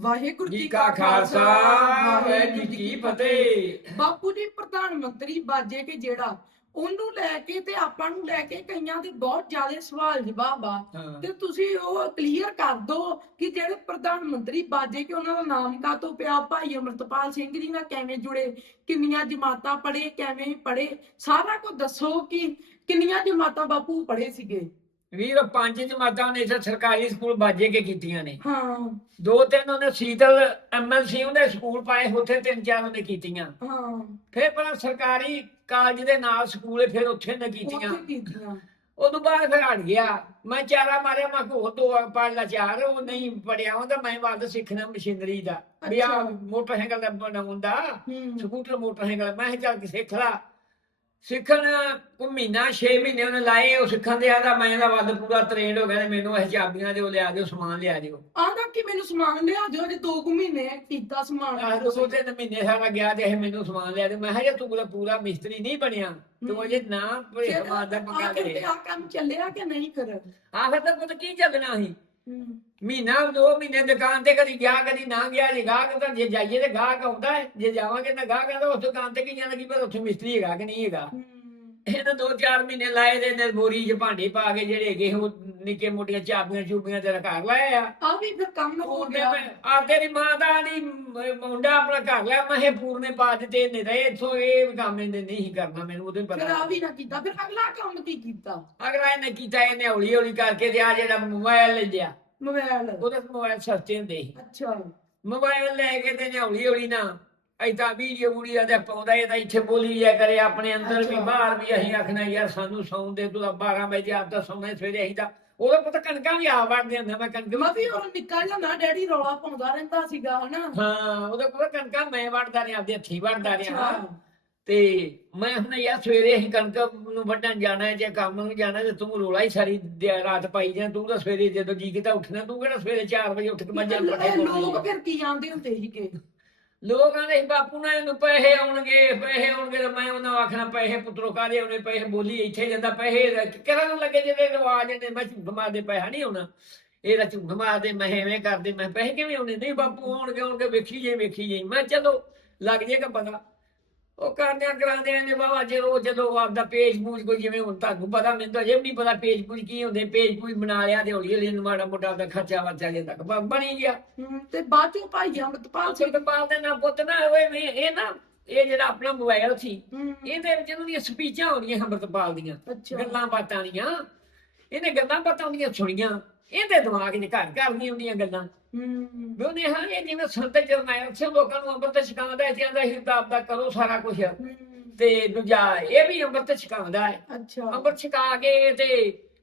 ਵਾਹਿਗੁਰੂ ਜੀ ਕਾ ਖਾਲਸਾ ਵਾਹਿਗੁਰੂ ਜੀ ਕੀ ਫਤਿਹ। ਬਾਪੂ ਜੀ ਪ੍ਰਧਾਨ ਮੰਤਰੀ ਬਾਜੇ ਕੇ ਜਿਹੜਾ ਉਹਨੂੰ ਲੈ ਕੇ ਤੇ ਆਪਾਂ ਨੂੰ ਲੈ ਕੇ ਕਈਆਂ ਦੇ ਬਹੁਤ ਜ਼ਿਆਦਾ ਸਵਾਲ ਜਵਾਬ ਆ। ਤੇ ਤੁਸੀਂ ਉਹ ਕਲੀਅਰ ਕਰ ਦਿਓ ਕਿ ਜਿਹੜੇ ਪ੍ਰਧਾਨ ਮੰਤਰੀ ਬਾਜੇ ਕੇ ਉਹਨਾਂ ਦਾ ਨਾਮ ਕਾਤੋਂ ਪਿਆ? ਭਾਈ ਅਮਰਤਪਾਲ ਸਿੰਘ ਜੀ ਨਾਲ ਕਿਵੇਂ ਜੁੜੇ? ਕਿੰਨੀਆਂ ਜਮਾਤਾਂ ਪੜ੍ਹੇ ਕਿਵੇਂ ਪੜ੍ਹੇ? ਸਾਰਾ ਕੁਝ ਦੱਸੋ ਕਿ ਕਿੰਨੀਆਂ ਜਮਾਤਾਂ ਬਾਪੂ ਪੜ੍ਹੇ ਸੀਗੇ? ਵੀਰ ਪੰਜ ਜਮਾਤਾਂ ਨੇ ਇੱਥੇ ਸਰਕਾਰੀ ਸਕੂਲ ਬਾਜੇ ਕੇ ਕੀਤੀਆਂ ਨੇ। ਹਾਂ। ਦੋ ਤਿੰਨ ਉਹਨੇ ਸੀਤਲ ਐਮਐਲਸੀ ਉਹਦੇ ਸਕੂਲ ਪਾਏ ਉੱਥੇ ਤਿੰਨ ਚਾਰ ਉਹਨੇ ਕੀਤੀਆਂ। ਹਾਂ। ਫਿਰ ਪਰ ਸਰਕਾਰੀ ਕਾਲਜ ਦੇ ਨਾਲ ਸਕੂਲੇ ਫਿਰ ਉੱਥੇ ਨੇ ਕੀਤੀਆਂ। ਉੱਥੇ ਕੀਤੀਆਂ। ਉਦੋਂ ਬਾਅਦ ਫਿਰ ਹਟ ਗਿਆ। ਮੈਂ ਚਾਰਾ ਮਾਰਿਆ ਮੈਂ ਕੋ ਦੋ ਪੜ ਲਾ ਚਾਰ ਉਹ ਨਹੀਂ ਪੜਿਆ ਹੁੰਦਾ ਮੈਂ ਵੱਧ ਸਿੱਖਣਾ ਮਸ਼ੀਨਰੀ ਦਾ। ਵੀ ਆ। ਮੋਟਰਸਾਈਕਲ ਦਾ ਬਣਾਉਂਦਾ ਸਕੂਟਰ ਮੋਟਰਸਾਈਕਲ ਮੈਂ ਚੱਲ ਕੇ ਸਿੱਖ ਲਾ। ਸਿੱਖਣ ਕੋ ਮਹੀਨਾ 6 ਮਹੀਨੇ ਉਹਨੇ ਲਾਏ ਉਹ ਸਿੱਖਣ ਦੇ ਆਦਾ ਮੈਂ ਇਹਦਾ ਵੱਧ ਪੂਰਾ ਟ੍ਰੇਨਡ ਹੋ ਗਿਆ ਤੇ ਮੈਨੂੰ ਇਹ ਚਾਬੀਆਂ ਦਿਓ ਲਿਆ ਦਿਓ ਸਮਾਨ ਲਿਆ ਦਿਓ। ਆਂਦਾ ਕਿ ਮੈਨੂੰ ਸਮਾਨ ਲਿਆ ਦਿਓ ਜੇ 2 ਮਹੀਨੇ ਕੀਤਾ ਸਮਾਨ। ਆਹ ਦੋ ਤਿੰਨ ਮਹੀਨੇ ਸਾਰਾ ਗਿਆ ਤੇ ਇਹ ਮੈਨੂੰ ਸਮਾਨ ਲਿਆ ਦਿਓ। ਮੈਂ ਕਿਹਾ ਜੇ ਤੂੰ ਪੂਰਾ ਮਿਸਤਰੀ ਨਹੀਂ ਬਣਿਆ ਤੂੰ ਅਜੇ ਨਾ ਦਾ ਪੰਗਾ ਆਖਿਰ ਲੈ ਤੇ ਆ ਕੰਮ ਚੱਲਿਆ ਕਿ ਨਹੀਂ ਫਿਰ? ਆਖਰ ਤਾਂ ਪੁੱਤ ਕੀ ਚੱਲਣਾ ਸੀ? ਮਹੀਨਾ, ਦੋ ਮਹੀਨੇ ਦੁਕਾਨ ਤੇ ਕਦੀ ਗਿਆ, ਕਦੀ ਨਾ ਗਿਆ, ਜੇ ਗਾਹਕ ਤਾਂ ਜੇ ਜਾਈਏ ਤੇ ਗਾਹਕ ਆਉਂਦਾ ਹੈ। ਜੇ ਜਾਵਾਂਗੇ ਤਾਂ ਗਾਹਕ ਆਉਂਦਾ, ਉਸ ਦੁਕਾਨ ਤੇ ਕੀ ਜਾਣਾ ਕੀ ਪਰ ਉੱਥੇ ਮਿਸਤਰੀ ਹੈਗਾ ਕਿ ਨਹੀਂ ਹੈਗਾ। ਇਹਨਾਂ ਦੋ ਚਾਰ ਮਹੀਨੇ ਲਾਏ ਦੇ ਨੇ ਬੋਰੀ ਚ ਭਾਂਡੇ ਪਾ ਕੇ ਜਿਹੜੇ ਹੈਗੇ ਉਹ ਨਿੱਕੇ ਮੋਟੀਆਂ ਚਾਬੀਆਂ ਚੂਬੀਆਂ ਤੇ ਘਰ ਲਾਏ ਆ। ਆ ਵੀ ਫਿਰ ਕੰਮ ਹੋ ਗਿਆ। ਆ ਤੇਰੀ ਮਾਂ ਦਾ ਨਹੀਂ ਮੁੰਡਾ ਆਪਣਾ ਘਰ ਲਿਆ ਮੈਂ ਇਹ ਪੂਰਨੇ ਪਾ ਦਿੱਤੇ ਨੇ ਰਹੇ ਇਥੋਂ ਇਹ ਕੰਮ ਇਹਨੇ ਨਹੀਂ ਕਰਨਾ ਮੈਨੂੰ ਉਹਦੇ ਫਿਰ ਪਤਾ ਆ ਵੀ ਨਾ ਕੀਤਾ ਫਿਰ ਅਗਲਾ ਕੰਮ ਕੀ ਕੀਤਾ? ਅਗਲਾ ਇਹਨੇ ਕੀਤਾ ਇਹਨੇ ਹੌਲੀ ਹੌਲੀ ਕਰਕੇ ਤੇ ਆ ਜਿਹੜਾ ਮੋਬਾਈਲ ਲੈ ਲਿਆ। ਮੋਬਾਈਲ। ਉਹਦੇ ਮੋਬਾਈਲ ਸਸਤੇ ਹੁੰਦੇ ਸੀ। ਅੱਛਾ। ਮੋਬਾਈਲ ਲੈ ਕੇ ਤੇ ਹੌਲੀ ਹੌਲੀ ਨਾ ਐਦਾਂ ਵੀਡੀਓ ਵੀਡੀਓ ਤੇ ਪਾਉਂਦਾ ਇਹ ਤਾਂ ਇੱਥੇ ਬੋਲੀ ਜਾ ਕਰੇ ਆਪਣੇ ਅੰਦਰ ਵੀ। ਬਾਹਰ ਵੀ ਅਸੀਂ ਆਖਣਾ ਯਾਰ ਸਾਨੂੰ ਸੌਣ ਦੇ ਤੂੰ ਤਾਂ 12 ਵਜੇ ਆਪ ਤਾਂ ਸੌਣਾ ਸਵੇਰੇ ਅਸੀਂ ਤਾਂ ਉਹਦਾ ਪਤਾ ਕਣਕਾਂ ਵੀ ਆ ਵੜਦੇ ਹੁੰਦੇ ਮੈਂ ਕਣਕ ਮੈਂ ਵੀ ਉਹ ਨਿੱਕਾ ਜਿਹਾ ਨਾ ਡੈਡੀ ਰੌਲਾ ਪਾਉਂਦਾ ਰਹਿੰਦਾ ਸੀਗਾ ਹਨਾ ਹਾਂ ਉਹਦਾ ਪਤਾ ਕਣਕਾਂ ਮੈਂ ਵੜਦਾ ਰਿਹਾ ਆਪਦੇ ਹੱਥੀ ਵੜਦਾ ਰਿਹਾ ਅੱਛਾ। ਤੇ ਮੈਂ ਹੁਣ ਯਾਰ ਸਵੇਰੇ ਅਸੀਂ ਕਣਕ ਨੂੰ ਵੱਢਣ ਜਾਣਾ ਹੈ ਜਾਂ ਕੰਮ ਨੂੰ ਜਾਣਾ ਤੇ ਤੂੰ ਰੋਲਾ ਹੀ ਸਾਰੀ ਰਾਤ ਪਾਈ ਜਾਂ ਤੂੰ ਤਾਂ ਸਵੇਰੇ ਜਦੋਂ ਜੀ ਕੀਤਾ ਉੱਠਣਾ ਤੂੰ ਕਿਹੜਾ ਸਵੇਰੇ 4 ਵਜੇ ਉੱਠ ਕੇ ਮੱਝਾਂ ਨੂੰ ਪੱਠੇ ਇਹ ਪਾਉਣੇ ਲੋਕ। ਫਿਰ ਕੀ ਆਂਦੇ ਹੁੰਦੇ ਸੀਗੇ ਲੋਕ ਆਂਦੇ ਸੀ ਬਾਪੂ ਨਾਲ ਇਹਨੂੰ ਪੈਸੇ ਆਉਣਗੇ ਪੈਸੇ ਆਉਣਗੇ ਤਾਂ ਮੈਂ ਉਹਨਾਂ ਨੂੰ ਆਖਣਾ, ਪੈਸੇ ਪੁੱਤਰੋ ਕਾਦੇ ਆਉਣੇ, ਪੈਸੇ ਬੋਲੀ ਇੱਥੇ ਜਾਂਦਾ, ਪੈਸੇ ਕਿਹੜਾ ਨੂੰ ਲੱਗੇ ਜਿਹੜੇ ਰਿਵਾਜ ਨੇ ਮੈਂ ਝੂਠ ਮਾਰਦੇ ਪੈਸਾ ਨਹੀਂ ਆਉਣਾ। ਇਹਦਾ ਝੂਠ ਮਾਰਦੇ ਮੈਂ ਐਵੇਂ ਕਰਦੇ ਮੈਂ ਪੈਸੇ ਕਿਵੇਂ ਆਉਣੇ? ਨਹੀਂ ਬਾਪੂ ਆਉਣਗੇ ਆਉਣਗੇ, ਵੇਖੀ ਜੇ ਵੇਖੀ ਜੇ ਮੈਂ ਕਿਹਾ ਚਲੋ, ਲੱਗ ਜੇਗਾ ਪਤਾ। ਉਹ ਕਰਦਿਆਂ ਕਰਾਉਂਦੇ ਨੇ ਬਾਬਾ ਜੇ ਉਹ ਜਦੋਂ ਆਪਦਾ ਪੇਜ ਪੂਜ ਕੋਈ ਜਿਵੇਂ ਹੁਣ ਤੁਹਾਨੂੰ ਪਤਾ ਮੈਨੂੰ ਤਾਂ ਵੀ ਨਹੀਂ ਪਤਾ ਪੇਜ ਪੂਜ ਕੀ ਹੁੰਦੇ। ਪੇਜ ਪੂਜ ਬਣਾ ਲਿਆ ਤੇ ਹੌਲੀ ਹੌਲੀ ਮਾੜਾ ਮੋਟਾ ਦਾ ਖਰਚਾ ਵਰਚਾ ਜੇ ਤੱਕ ਬਣੀ ਗਿਆ। ਤੇ ਬਾਅਦ ਚੋਂ ਭਾਈ ਅਮਰਤਪਾਲ ਸਿੰਘ ਸੁਖਪਾਲ ਦੇ ਨਾਲ ਪੁੱਤ ਨਾ ਹੋਏ ਵੀ ਇਹ ਨਾ ਇਹ ਜਿਹੜਾ ਆਪਣਾ ਮੋਬਾਈਲ ਸੀ ਇਹਦੇ ਵਿੱਚ ਇਹਨਾਂ ਦੀਆਂ ਸਪੀਚਾਂ ਆਉਂਦੀਆਂ ਅੰਮ੍ਰਿਤਪਾਲ ਦੀਆਂ। ਗੱਲਾਂ ਬਾਤਾਂ ਦੀਆਂ ਇਹਨੇ ਗੱਲਾਂ ਬਾਤਾਂ ਦੀਆਂ ਸੁਣੀਆਂ। ਇਹਦੇ ਦਿਮਾਗ 'ਚ ਘਰ ਘਰ ਦੀਆਂ ਹੁੰਦੀਆਂ ਗੱਲਾਂ। ਹਾਂ। ਇਹ ਜਿਵੇਂ ਸੰਤ ਜਰਨਾਇਲ ਸਿੰਘ ਲੋਕਾਂ ਨੂੰ ਅੰਮ੍ਰਿਤ ਛਕਾਉਂਦਾ ਹੈ ਕਹਿੰਦਾ ਹੀ ਤਾਂ ਆਪਦਾ ਕਰੋ ਸਾਰਾ ਕੁਝ ਤੇ ਦੂਜਾ ਇਹ ਵੀ ਅੰਮ੍ਰਿਤ ਛਕਾਉਂਦਾ ਹੈ। ਅੱਛਾ। ਅੰਮ੍ਰਿਤ ਛਕਾ ਕੇ ਤੇ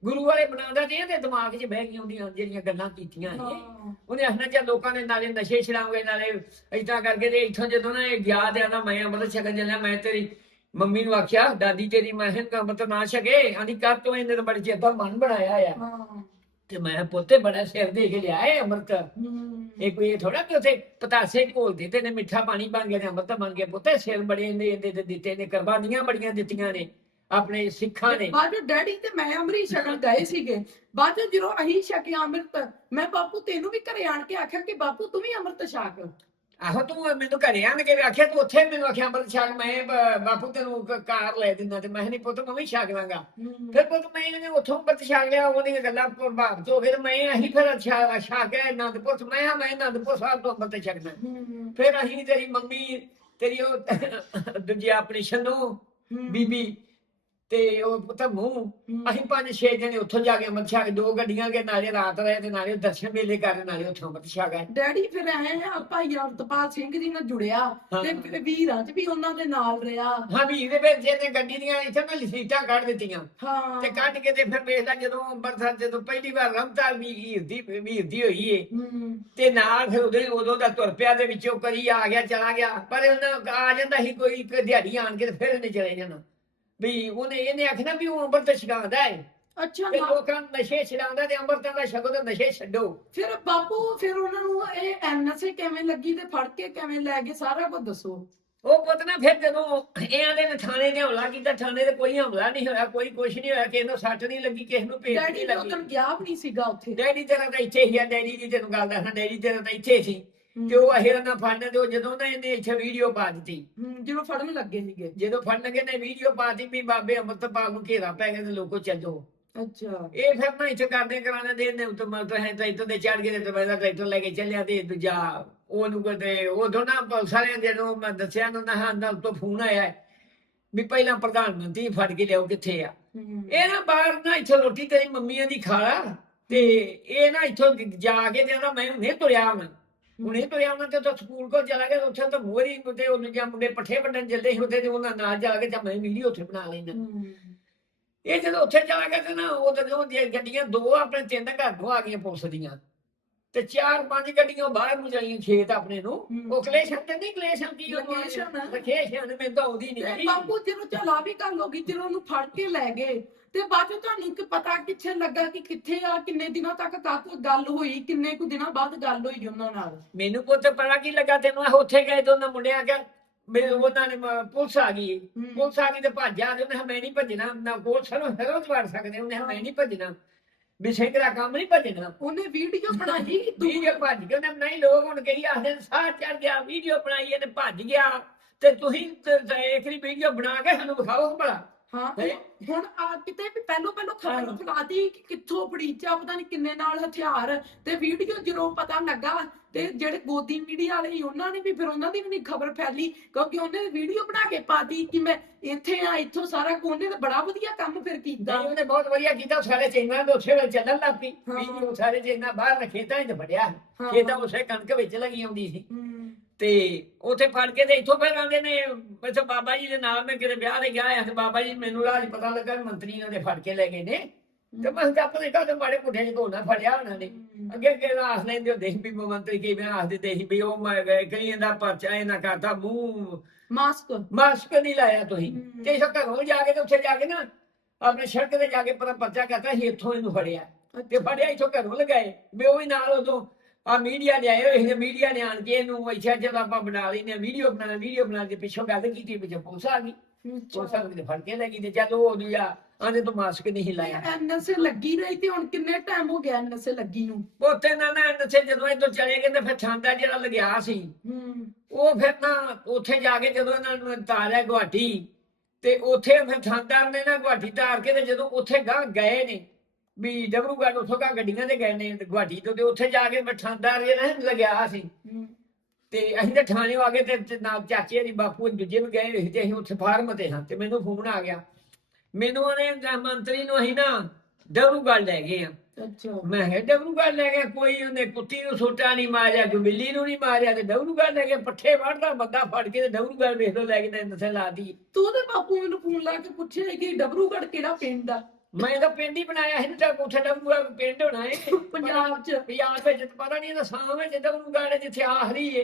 ਗੁਰੂ ਵਾਲੇ ਬਣਾਉਂਦਾ ਤੇ ਇਹਦੇ ਦਿਮਾਗ 'ਚ ਬਹਿ ਗਈਆਂ ਹੁੰਦੀਆਂ ਜਿਹੜੀਆਂ ਗੱਲਾਂ ਕੀਤੀਆਂ ਹਾਂ, ਉਹਨੇ ਆਖਣਾ ਚੱਲ ਲੋਕਾਂ ਨੇ ਨਾਲੇ ਨਸ਼ੇ ਛਡਾਉਂਗੇ ਨਾਲੇ ਏਦਾਂ ਕਰਕੇ ਤੇ ਇੱਥੋਂ ਜਦੋਂ ਨਾ ਇਹ ਗਿਆ ਤੇ ਆਂਦਾ ਮੈਂ ਅੰਮ੍ਰਿਤ ਛਕਣ ਚੱਲਿਆ ਮੈਂ ਤੇਰੀ ਮੰਮੀ ਨੂੰ ਆਖਿਆ ਦਾਦੀ ਤੇਰੀ ਮੈਂ ਅੰਮ੍ਰਿਤ ਨਾ ਛਕੇ। ਆਂਦੀ ਕਰ ਤੂੰ ਇਹਨੇ ਤਾਂ ਬੜੇ ਚੇਤਾ ਮਨ ਬਣਾਇਆ ਆ। ਤੇ ਮੈਂ ਪੁੱਤੇ ਬੜਾ ਸਿਰ ਦੇ ਕੇ ਲਿਆ ਹੈ ਅੰਮ੍ਰਿਤ। ਇਹ ਕੋਈ ਥੋੜਾ ਕਿ ਉਥੇ ਪਤਾਸੇ ਘੋਲ ਦਿੱਤੇ ਨੇ ਮਿੱਠਾ ਪਾਣੀ ਬਣ ਗਿਆ ਤੇ ਅੰਮ੍ਰਿਤ ਬਣ ਗਿਆ। ਪੁੱਤੇ ਸਿਰ ਬੜੇ ਨੇ ਇਹਦੇ ਤੇ ਦਿੱਤੇ ਨੇ ਕੁਰਬਾਨੀਆਂ ਬੜੀਆਂ ਦਿੱਤੀਆਂ ਨੇ ਆਪਣੇ ਸਿੱਖਾਂ ਨੇ। ਬਾਅਦ ਚੋਂ ਡੈਡੀ ਤੇ ਮੈਂ ਅੰਮ੍ਰਿਤ ਛਕਣ ਗਏ ਸੀਗੇ। ਬਾਅਦ ਚੋਂ ਜਦੋਂ ਅਹੀਂ ਛਕਿਆ ਅੰਮ੍ਰਿਤ ਮੈਂ ਬਾਪੂ ਤੈਨੂੰ ਵੀ ਘਰੇ ਆਣ ਕੇ ਆਖਿਆ ਕਿ ਬਾਪੂ ਤੂੰ ਵੀ ਅੰਮ੍ਰਿਤ ਛਕ। ਆਹੋ ਤੂੰ ਮੈਨੂੰ ਘਰੇ ਆਣ ਕੇ ਆਖਿਆ ਤੂੰ ਉੱਥੇ ਮੈਨੂੰ ਆਖਿਆ ਅੰਮ੍ਰਿਤ ਛਕ ਮੈਂ ਬ- ਬਾਪੂ ਤੈਨੂੰ ਕ- ਕਾਰ ਲੈ ਦਿੰਦਾ ਤੇ ਮੈਂ ਨਹੀਂ ਪੁੱਤ ਮੈਂ ਵੀ ਛਕ ਲਾਂਗਾ। ਫਿਰ ਪੁੱਤ ਮੈਂ ਇਹਨੇ ਉੱਥੋਂ ਅੰਮ੍ਰਿਤ ਛਕ ਲਿਆ ਉਹਦੀਆਂ ਗੱਲਾਂ ਪ੍ਰਭਾਵਿਤ ਹੋ ਗਏ ਤੇ ਮੈਂ ਅਹੀਂ ਫਿਰ ਛਾ ਛਕ ਗਿਆ ਅਨੰਦਪੁਰ ਤੋਂ। ਮੈਂ ਕਿਹਾ ਮੈਂ ਅਨੰਦਪੁਰ ਸਾਹਿਬ ਤੋਂ ਅੰਮ੍ਰਿਤ ਛਕਣਾ ਹੂੰ। ਫਿਰ ਅਸੀਂ ਤੇਰੀ ਮੰਮੀ ਤੇਰੀ ਉਹ ਦੂਜੀ ਆਪਣੀ ਸ਼ਨੂ ਬੀਬੀ ਤੇ ਉਹ ਪੁੱਤ ਮੂੰਹ ਅਸੀਂ ਪੰਜ ਛੇ ਜਣੇ ਉੱਥੋਂ ਜਾ ਕੇ ਅੰਮ੍ਰਿਤ ਛਕ ਦੋ ਗੱਡੀਆਂ ਕੇ ਨਾਲੇ ਰਾਤ ਰਹੇ ਤੇ ਨਾਲੇ ਦਰਸ਼ਨ ਮੇਲੇ ਕਰਨ ਨਾਲੇ ਉੱਥੋਂ ਅੰਮ੍ਰਿਤ ਛਕ ਆਏ ਡੈਡੀ ਫਿਰ ਆਏ ਆ ਭਾਈ ਅਮਰਤਪਾਲ ਸਿੰਘ ਜੀ ਨਾਲ ਜੁੜਿਆ। ਤੇ ਵੀਰਾਂ ਚ ਵੀ ਉਹਨਾਂ ਦੇ ਨਾਲ ਰਿਹਾ। ਹਾਂ ਵੀ ਇਹਦੇ ਵਿੱਚ ਇਹਨੇ ਗੱਡੀ ਦੀਆਂ ਇੱਥੇ ਮੈਂ ਸੀਟਾਂ ਕੱਢ ਦਿੱਤੀਆਂ ਹਾਂ। ਤੇ ਕੱਢ ਕੇ ਤੇ ਫਿਰ ਵੇਖਦਾ ਜਦੋਂ ਅੰਮ੍ਰਿਤਸਰ ਜਦੋਂ ਪਹਿਲੀ ਵਾਰ ਰਮਤਾ ਵੀ ਹੀਰਦੀ ਵੀਰਦੀ ਹੋਈ ਏ। ਹੂੰ। ਤੇ ਨਾਲ ਫਿਰ ਉਦੋਂ ਉਦੋਂ ਦਾ ਤੁਰ ਪਿਆ ਦੇ ਵਿੱਚੋਂ ਕਰੀ ਆ ਗਿਆ ਚਲਾ ਗਿਆ। ਪਰ ਉਹਨਾਂ ਆ ਜਾਂਦਾ ਸੀ ਕੋਈ ਦਿਹਾੜੀ ਆਣ ਕੇ ਤੇ ਫਿਰ ਇਹਨੇ ਚਲੇ ਜਾਣਾ। ਵੀ ਉਹਨੇ ਇਹਨੇ ਆਖਣਾ ਵੀ ਉਹ ਅੰਮ੍ਰਿਤ ਛਕਾਉਂਦਾ ਹੈ ਅੱਛਾ ਤੇ ਨਾ- ਲੋਕਾਂ ਨੂੰ ਨਸ਼ੇ ਛਡਾਉਂਦਾ ਤੇ ਅੰਮ੍ਰਿਤਾਂ ਦਾ ਛਕੋ ਤੇ ਨਸ਼ੇ ਛੱਡੋ। ਫਿਰ ਬਾਪੂ ਫਿਰ ਉਹਨਾਂ ਨੂੰ ਇਹ ਐਨਐਸਏ ਕਿਵੇਂ ਲੱਗੀ ਤੇ ਫੜ ਕੇ ਕਿਵੇਂ ਲੈ ਗਏ ਸਾਰਾ ਕੁਝ ਦੱਸੋ। ਉਹ ਪੁੱਤ ਨਾ ਫਿਰ ਜਦੋਂ ਇਹਨਾਂ ਦੇ ਨੇ ਥਾਣੇ ਨੇ ਹਮਲਾ ਕੀਤਾ ਥਾਣੇ ਤੇ ਕੋਈ ਹਮਲਾ ਨਹੀਂ ਹੋਇਆ ਕੋਈ ਕੁਛ ਨਹੀਂ ਹੋਇਆ ਕਿਸੇ ਨੂੰ ਸੱਟ ਨਹੀਂ ਲੱਗੀ ਕਿਸੇ ਨੂੰ ਭੇਟ ਡੈਡੀ ਨਹੀਂ ਨੇ ਲੱਗੀ। ਉਦੋਂ ਗਿਆ ਵੀ ਨਹੀਂ ਸੀਗਾ ਉੱਥੇ। ਡੈਡੀ ਤੇਰਾ ਤਾਂ ਇੱਥੇ ਹੀ ਆ ਡੈਡੀ ਦੀ ਤੈਨੂੰ ਗੱਲ ਦੱਸਾਂ ਡੈਡੀ ਤੇਰਾ ਤਾਂ ਇੱਥੇ ਸੀ। ਤੇ ਉਹ ਅਹਿਰ ਨਾ ਫੜਨ ਤੇ ਉਹ ਜਦੋਂ ਨਾ ਇਹਨੇ ਇੱਥੇ ਵੀਡੀਓ ਪਾ ਦਿੱਤੀ। ਹਮ, ਜਦੋਂ ਫੜਨ ਲੱਗੇ ਸੀਗੇ। ਜਦੋਂ ਫੜਨਗੇ ਨੇ ਵੀਡੀਓ ਪਾ ਦਿੱਤੀ ਵੀ ਬਾਬੇ ਅੰਮ੍ਰਿਤਪਾਲ ਨੂੰ ਘੇਰਾ ਪੈ ਗਿਆ ਤੇ ਲੋਕੋ ਚੱਲੋ ਅੱਛਾ। ਇਹ ਫਿਰ ਨਾ ਇੱਥੇ ਕਰਦੇ ਕਰਾਣੇ ਦੇ ਨੇ ਉੱਤੇ ਮਰਦਾ ਹੈ ਟਰੈਕਟਰ ਦੇ ਚੜ ਗਏ ਤੇ ਪਹਿਲਾਂ ਟਰੈਕਟਰ ਲੈ ਕੇ ਚੱਲਿਆ ਤੇ ਦੂਜਾ ਉਹਨੂੰ ਕਦੇ ਉਦੋਂ ਨਾ ਪੁਲਿਸ ਵਾਲਿਆਂ ਜਦੋਂ ਮੈਂ ਦੱਸਿਆ ਨਾ ਨਾ ਹਾਂ ਨਾਲ ਤੋਂ ਫੋਨ ਆਇਆ ਹੈ ਵੀ ਪਹਿਲਾਂ ਪ੍ਰਧਾਨ ਮੰਤਰੀ ਫੜ ਕੇ ਲਿਆਓ ਕਿੱਥੇ ਆ। ਹਮ, ਇਹ ਨਾ ਬਾਹਰ ਨਾ ਇੱਥੇ ਰੋਟੀ ਤੇਰੀ ਮੰਮੀਆਂ ਦੀ ਖਾ ਲਾ ਤੇ ਇਹ ਨਾ ਇੱਥੋਂ ਜਾ ਕੇ ਤੇ ਕਹਿੰਦਾ ਮੈਂ ਹੁਣੇ ਤੁਰਿਆ ਹਾਂ ਹੁਣੇ ਤੁਰਿਆ ਹਾਂ ਤੇ ਉੱਥੇ ਸਕੂਲ ਕੋਲ ਚਲਾ ਗਿਆ ਉੱਥੇ ਤਾਂ ਮੋਰੀ ਤੇ ਉਹ ਜਾਂ ਮੁੰਡੇ ਪੱਠੇ ਚੱਲੇ ਸੀ ਉੱਥੇ ਤੇ ਉਹਨਾਂ ਨਾਲ ਜਾ ਕੇ ਤਾਂ ਮੈਂ ਵੀਡੀਓ ਉੱਥੇ ਬਣਾ ਲੈਂਦਾ। ਇਹ ਜਦੋਂ ਉੱਥੇ ਚਲਾ ਗਿਆ ਤੇ ਨਾ ਉਹ ਦੀਆਂ ਗੱਡੀਆਂ ਦੋ ਆਪਣੇ ਤਿੰਨ ਘਰ ਨੂੰ ਆ ਗਈਆਂ ਪੁਲਿਸ ਦੀਆਂ। ਤੇ ਚਾਰ ਪੰਜ ਗੱਡੀਆਂ ਬਾਹਰ ਨੂੰ ਜਾਈਆਂ ਖੇਤ ਆਪਣੇ ਨੂੰ। ਉਹ ਕਲੇਸ਼ਨ ਤੇ ਨਹੀਂ? ਕਲੇਸ਼ਨ ਕੀ Location ਆ। ਕਲੇਸ਼ਨ ਮੈਂ ਤਾਂ ਆਉਂਦੀ ਤੇ ਨਹੀਂ ਬਾਪੂ ਜਦੋਂ ਚਲਾ ਵੀ ਗੱਲ ਹੋ ਗਈ ਜਦੋਂ ਉਹਨੂੰ ਫੜ ਕੇ ਲੈ ਗਏ ਤੇ ਬਾਅਦ ਚੋਂ ਤੁਹਾਨੂੰ ਕੀ ਪਤਾ ਕਿੱਥੇ ਲੱਗਾ ਕਿ ਕਿੱਥੇ ਆ ਕਿੰਨੇ ਦਿਨਾਂ ਤੱਕ ਕਾਹਤੋਂ ਗੱਲ ਹੋਈ ਕਿੰਨੇ ਕੁ ਦਿਨਾਂ ਬਾਅਦ ਗੱਲ ਹੋਈ ਉਹਨਾਂ ਨਾਲ? ਮੈਨੂੰ ਪੁੱਤ ਪਤਾ ਕੀ ਲੱਗਾ ਤੈਨੂੰ? ਆਹ ਉੱਥੇ ਗਏ ਦੋਨਾਂ ਮੁੰਡਿਆਂ ਕੇ ਮੇਰੇ ਉਹਨਾਂ ਨੇ ਮ- ਪੁਲਿਸ ਆ ਗਈ। ਹਮ, ਪੁਲਿਸ ਆ ਗਈ ਤੇ ਭੱਜ ਆ ਤੇ ਉਹਨੇ ਕਿਹਾ ਮੈਂ ਨਹੀਂ ਭੱਜਣਾ। ਨਾ ਪੁਲਿਸ ਸਰੋਂ ਸਰੋਂ ਵੜ ਸਕਦੇ। ਉਹਨੇ ਮੈਂ ਨਹੀਂ ਭੱਜਣਾ। ਵੀ ਦਾ ਕੰਮ ਨਹੀਂ ਭੱਜਣਾ ਉਹਨੇ ਵੀਡੀਓ ਬਣਾਈ। ਵੀਡੀਓ ਭੱਜ ਕੇ ਉਹਨੇ ਬਣਾਈ ਲੋਕ ਹੁਣ ਕਹੀ ਆਖਦੇ ਨੇ ਸਾਹ ਚੜ ਗਿਆ ਵੀਡੀਓ ਬਣਾਈ ਇਹਨੇ ਭੱਜ ਗਿਆ। ਤੇ ਤੁਸੀਂ ਤੇ- ਤੇ ਇੱਕ ਦੀ ਵੀਡੀਓ ਬਣਾ ਕੇ ਸਾਨੂੰ ਵਿਖਾਓ ਭਲਾ। ਹਾਂ ਹੈਂ? ਹੁਣ ਆ ਕਿਤੇ ਵੀ ਪਹਿਲੋਂ ਪਹਿਲੋਂ ਖਬਰ ਹਾਂ। ਫਲਾਤੀ ਕਿ ਕਿੱਥੋਂ ਫੜੀਚਾ ਪਤਾ ਨਹੀਂ ਕਿੰਨੇ ਨਾਲ ਹਥਿਆਰ। ਤੇ ਵੀਡੀਓ ਜਦੋਂ ਪਤਾ ਲੱਗਾ ਤੇ ਜਿਹੜੇ ਗੋਦੀ ਮੀਡੀਆ ਵਾਲੇ ਸੀ ਉਹਨਾਂ ਨੇ ਵੀ ਫਿਰ ਉਹਨਾਂ ਦੀ ਵੀ ਨਹੀਂ ਖਬਰ ਫੈਲੀ ਕਿਉਂਕਿ ਉਹਨੇ ਵੀਡੀਓ ਬਣਾ ਕੇ ਪਾਤੀ ਕਿ ਮੈਂ ਇੱਥੇ ਆ ਇੱਥੋਂ ਸਾਰਾ ਕੁ ਉਹਨੇ ਤਾਂ ਬੜਾ ਵਧੀਆ ਕੰਮ ਫਿਰ ਕੀਤਾ। ਨਹੀਂ ਉਹਨੇ ਬਹੁਤ ਵਧੀਆ ਕੀਤਾ ਸਾਰੇ ਚੈਨਲਾਂ ਦੇ ਉਸੇ ਵੇਲੇ ਚੱਲਣ ਲੱਗ ਪਈ। ਹਾਂ। ਵੀਡੀਓ ਸਾਰੇ ਚੈਨਲਾਂ ਬਾਹਰ ਖੇਤਾਂ 'ਚ ਫੜਿਆ ਹਾਂ। ਖੇਤਾਂ ਉਸੇ ਕਣਕ ਵਿੱਚ ਲੱਗੀ ਆਉਂਦੀ ਸੀ। ਤੇ ਉੱਥੇ ਫੜ ਕੇ ਤੇ ਇੱਥੋਂ ਫਿਰ ਆਉਂਦੇ ਨੇ ਇੱਥੇ ਬਾਬਾ ਜੀ ਦੇ ਨਾਲ ਮੈਂ ਕਿਤੇ ਵਿਆਹ ਤੇ ਗਿਆ ਆ ਤੇ ਬਾਬਾ ਜੀ ਮੈਨੂੰ ਰਾਜ ਪਤਾ ਲੱਗਾ ਵੀ ਮੰਤਰੀ ਨੇ ਫੜ ਕੇ ਲੈ ਗਏ ਨੇ। ਤੇ ਮੈਂ ਕਿਹਾ ਆਪਣੇ ਘਰ ਦੇ ਮਾੜੇ ਪੁੱਠੇ ਚ ਧੋਣਾ ਫੜਿਆ ਉਹਨਾਂ ਨੇ। ਅੱਗੇ ਅੱਗੇ ਆਖ ਲੈਂਦੇ ਹੁੰਦੇ ਸੀ ਵੀ ਮੰਤਰੀ ਕੀ ਮੈਂ ਆਖ ਦਿੰਦੇ ਸੀ ਵੀ ਉਹ ਮੈਂ ਗਏ ਕਈ ਦਾ ਪਰਚਾ ਇਹਨਾਂ ਕਰਤਾ ਮੂੰਹ ਮਾਸਕ ਮਾਸਕ ਨਹੀਂ ਲਾਇਆ ਤੁਸੀਂ। ਤੇ ਇਸ ਘਰੋਂ ਜਾ ਕੇ ਤੇ ਉੱਥੇ ਜਾ ਕੇ ਨਾ ਆਪਣੇ ਸੜਕ ਤੇ ਜਾ ਕੇ ਪਰ ਪਰਚਾ ਕਰਤਾ ਸੀ ਇੱਥੋਂ ਇਹਨੂੰ ਫੜਿਆ। ਤੇ ਫੜਿਆ ਇੱਥੋਂ ਘਰੋਂ ਲਗਾਏ। ਵੀ ਉਹ ਵੀ ਨਾਲ ਉਦੋਂ ਆ ਮੀਡੀਆ ਲਿਆਏ ਹੋਏ ਸੀ ਮੀਡੀਆ ਨੇ ਆਣ ਕੇ ਇਹਨੂੰ ਇੱਥੇ ਜਦ ਆਪਾਂ ਬਣਾ ਲੈਨੇ ਵੀਡੀਓ ਬਣਾ ਵੀਡੀਓ ਬਣਾ ਕੇ ਪਿੱਛੋਂ ਗੱਲ ਕੀਤੀ ਵਿੱਚ ਪੁਲਿਸ ਆ ਗਈ। ਪੁਲਿਸ ਆ ਕੇ ਫੜ ਕੇ ਲੈ ਗਈ ਤੇ ਚੱਲ ਉਹ ਦੂਜਾ ਆਂਦੇ ਤੋਂ ਮਾਸਕ ਨਹੀਂ ਲਾਇਆ। ਐਨਐਸਏ ਲੱਗੀ ਰਹੀ ਤੇ ਹੁਣ ਕਿੰਨੇ ਟਾਈਮ ਹੋ ਗਿਆ ਐਨਐਸਏ ਲੱਗੀ ਨੂੰ? ਉੱਥੇ ਨਾ ਨਾ ਦੱਸੇ ਜਦੋਂ ਇੱਥੋਂ ਚਲੇ ਗਏ ਤੇ ਫਿਰ ਛਾਂਦਾ ਜਿਹੜਾ ਲਗਿਆ ਸੀ। ਉਹ ਫਿਰ ਨਾ ਉੱਥੇ ਜਾ ਕੇ ਜਦੋਂ ਇਹਨਾਂ ਨੂੰ ਤਾਰਿਆ ਗੁਹਾਟੀ ਤੇ ਉੱਥੇ ਫਿਰ ਥਾਂਦਾਰ ਨੇ ਨਾ ਗੁਹਾਟੀ ਤਾਰ ਕੇ ਤੇ ਜਦੋਂ ਉੱਥੇ ਗਾਂ ਗਏ ਨੇ ਵੀ ਡਬਰੂਗੜ੍ਹ ਉੱਥੋਂ ਗੱਡੀਆਂ ਤੇ ਗਏ ਨੇ ਗੁਹਾਟੀ ਤੋਂ ਤੇ ਉੱਥੇ ਜਾ ਕੇ ਬਠਾਂਦਾਰ ਜਿਹੜਾ ਲਗਿਆ ਸੀ। ਤੇ ਅਸੀਂ ਤਾਂ ਥਾਣੇ ਆ ਗਏ ਤੇ ਨਾਲ ਚਾਚੇ ਦੀ ਬਾਪੂ ਦੂਜੇ ਵੀ ਗਏ ਤੇ ਅਸੀਂ ਉੱਥੇ ਫਾਰਮ ਤੇ ਹਾਂ ਤੇ ਮੈਨੂੰ ਫੋਨ ਆ ਗਿਆ। ਮੈਨੂੰ ਉਹਨੇ ਮੰਤਰੀ ਨੂੰ ਅਸੀਂ ਨਾ ਡਬਰੂਗੜ੍ਹ ਲੈ ਗਏ ਆ। ਅੱਛਾ। ਮੈਂ ਕਿਹਾ ਡਬਰੂਗੜ੍ਹ ਲੈ ਗਿਆ ਕੋਈ ਉਹਨੇ ਕੁੱਤੀ ਨੂੰ ਸੋਟਾ ਨਹੀਂ ਮਾਰਿਆ ਕੋਈ ਬਿੱਲੀ ਨੂੰ ਨਹੀਂ ਮਾਰਿਆ ਤੇ ਡਬਰੂਗੜ੍ਹ ਲੈ ਕੇ ਪੱਠੇ ਵੜਦਾ ਬੰਦਾ ਫੜ ਕੇ ਤੇ ਡਬਰੂਗੜ੍ਹ ਵੇਖ ਲੋ ਲੈ ਕੇ ਤੇ ਨਸੇ ਲਾਤੀ ਤੂੰ ਤੇ ਬਾਪੂ ਮੈਨੂੰ ਫੋਨ ਲਾ ਕੇ ਪੁੱਛਿਆ ਕਿ ਡਬਰੂਗੜ੍ਹ ਕਿਹੜਾ ਪਿੰਡ ਆ? ਮੈਂ ਤਾਂ ਪਿੰਡ ਹੀ ਬਣਾਇਆ ਸੀ ਤਾਂ ਉੱਥੇ ਡਬਰੂਗੜ੍ਹ ਪਿੰਡ ਹੋਣਾ ਹੈ ਪੰਜਾਬ ਚ। ਪੰਜਾਬ ਵਿੱਚ ਪਤਾ ਨਹੀਂ ਇਹਦਾ ਸਾਮ ਵਿੱਚ ਡਬਰੂਗੜ੍ਹ ਜਿੱਥੇ ਆਖਰੀ ਏ।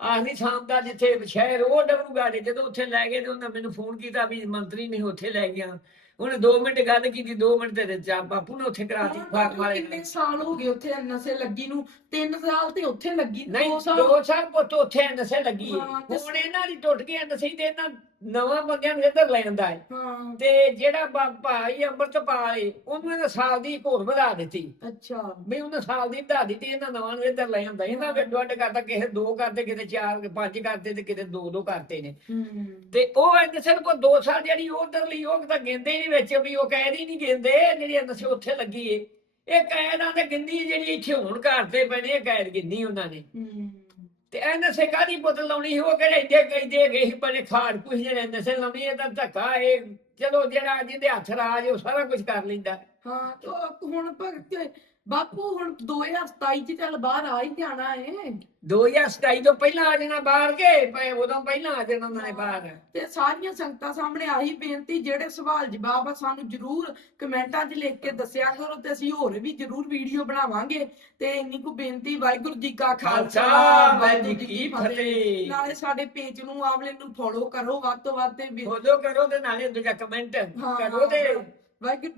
ਆਖਰੀ ਸ਼ਾਮ ਦਾ ਜਿੱਥੇ ਸ਼ਹਿਰ ਉਹ ਡਬਰੂਗੜ੍ਹ ਏ। ਜਦੋਂ ਉੱਥੇ ਲੈ ਗਏ ਤੇ ਉਹਨਾਂ ਮੈਨੂੰ ਫੋਨ ਕੀਤਾ ਵੀ ਮੰਤਰੀ ਨੇ ਉੱਥੇ ਲੈ ਗਿਆ। ਉਹਨੇ 2 ਮਿੰਟ ਗੱਲ ਕੀਤੀ 2 ਮਿੰਟ ਦੇ ਚਾ ਬਾਪੂ ਨੇ ਉੱਥੇ ਕਰਾਤੀ ਫਾਕ ਵਾਲੇ ਕਿੰਨੇ ਸਾਲ ਹੋ ਗਏ ਉੱਥੇ ਐਨਐਸਏ ਲੱਗੀ ਨੂੰ? 3 ਸਾਲ ਤੇ ਉੱਥੇ ਲੱਗੀ ਨਹੀਂ ਦੋ ਸਾਲ। ਦੋ ਸਾਲ ਪੁੱਤ ਉੱਥੇ ਨਸੇ ਲੱਗੀ। ਤੇ- ਹੁਣ ਇਹਨਾਂ ਦੀ ਟੁੱਟ ਗਈ ਨਸੀ ਤੇ ਇਹਨਾਂ ਨਵਾਂ ਬੰਦਿਆਂ ਨੂੰ ਇੱਧਰ ਲੈ ਜਾਂਦਾ ਹੈ। ਹਾਂ। ਤੇ ਜਿਹੜਾ ਬਾ- ਭਾਈ ਅੰਮ੍ਰਿਤਪਾਲ ਏ ਉਹਨੂੰ ਇਹਨਾਂ ਸਾਲ ਦੀ ਹੋਰ ਵਧਾ ਦਿੱਤੀ। ਅੱਛਾ। ਵੀ ਉਹਨੇ ਸਾਲ ਦੀ ਵਧਾ ਦਿੱਤੀ ਇਹਨਾਂ ਨਵਾਂ ਨੂੰ ਇੱਧਰ ਲੈ ਜਾਂਦਾ ਇਹਨਾਂ ਵਿੱਚ ਡੁੱਡ ਕਰਦਾ ਕਿਸੇ ਦੋ ਕਰਦੇ ਕਿਤੇ ਚਾਰ ਪੰਜ ਕਰਦੇ ਤੇ ਕਿਤੇ ਦੋ ਦੋ ਕਰਤੇ ਨੇ। ਹੂੰ। ਤੇ ਉਹ ਇਹਦੇ ਸਿਰ ਕੋ ਦੋ ਸਾਲ ਜਿਹੜੀ ਉਧਰ ਲਈ ਉਹ ਤਾਂ ਗਿਣਦੇ ਹੀ ਨਹੀਂ ਵਿੱਚ ਵੀ ਉਹ ਕੈਦ ਹੀ ਨਹੀਂ ਗਿਣਦੇ ਜਿਹੜੀ ਨਸ਼ੇ ਉੱਥੇ ਲੱਗੀ ਏ। ਇਹ ਕੈਦਾਂ ਤੇ ਗਿੰਦੀ ਜਿਹੜੀ ਇੱਥੇ ਹੁਣ ਕਰਤੇ ਪੈਣੇ ਇਹ ਕੈਦ ਗਿੰਨੀ ਉਹਨਾਂ ਨੇ। ਹੂੰ। ਤੇ ਇਹ ਨਸ਼ੇ ਕਾਦੀ ਬੋਤਲ ਲਾਉਣੀ ਸੀ? ਉਹ ਕਿਹੜੇ ਇੱਡੇ ਕਹਿੰਦੇ ਗਏ ਸੀ ਬੜੇ ਖਾੜ ਕੁਝ ਜਿਹੜੇ ਨਸ਼ੇ ਲਾਉਣੀ ਇਹ ਤਾਂ ਧੱਕਾ ਇਹ ਚਲੋ ਜਿਹੜਾ ਜਿਹਦੇ ਹੱਥ ਰਾਜ ਉਹ ਸਾਰਾ ਕੁਝ ਕਰ ਲੈਂਦਾ। ਹਾਂ, ਤੇ ਹੁਣ ਭਗਤ ਬਾਪੂ ਹੁਣ 2027 ਚ ਚੱਲ ਬਾਹਰ ਆ ਹੀ ਜਾਣਾ ਏ। 2027 ਤੋਂ ਪਹਿਲਾਂ ਆ ਜਾਣਾ ਬਾਹਰ ਕੇ ਪਏ ਉਦੋਂ ਪਹਿਲਾਂ ਆ ਜਾਣਾ ਉਹਨਾਂ ਨੇ ਬਾਹਰ। ਤੇ ਸਾਰੀਆਂ ਸੰਗਤਾਂ ਸਾਹਮਣੇ ਆਹੀ ਬੇਨਤੀ ਜਿਹੜੇ ਸਵਾਲ ਜਵਾਬ ਆ ਸਾਨੂੰ ਜਰੂਰ ਕਮੈਂਟਾਂ 'ਚ ਲਿਖ ਕੇ ਦੱਸਿਆ ਕਰੋ ਤੇ ਅਸੀਂ ਹੋਰ ਵੀ ਜਰੂਰ ਵੀਡੀਓ ਬਣਾਵਾਂਗੇ। ਤੇ ਇੰਨੀ ਕੁ ਬੇਨਤੀ ਵਾਹਿਗੁਰੂ ਜੀ ਕਾ ਖਾਲਸਾ ਵਾਹਿਗੁਰੂ ਜੀ ਕੀ ਫਤਿਹ। ਨਾਲੇ ਸਾਡੇ ਪੇਜ ਨੂੰ ਆਵਲੇ ਨੂੰ ਫੋਲੋ ਕਰੋ ਵੱਧ ਤੋਂ ਵੱਧ ਤੇ ਫੋਲੋ ਕਰੋ ਤੇ ਨਾਲੇ ਦੂਜਾ ਕਮੈਂਟ ਕਰੋ ਤੇ ਵਾਹਿਗੁਰੂ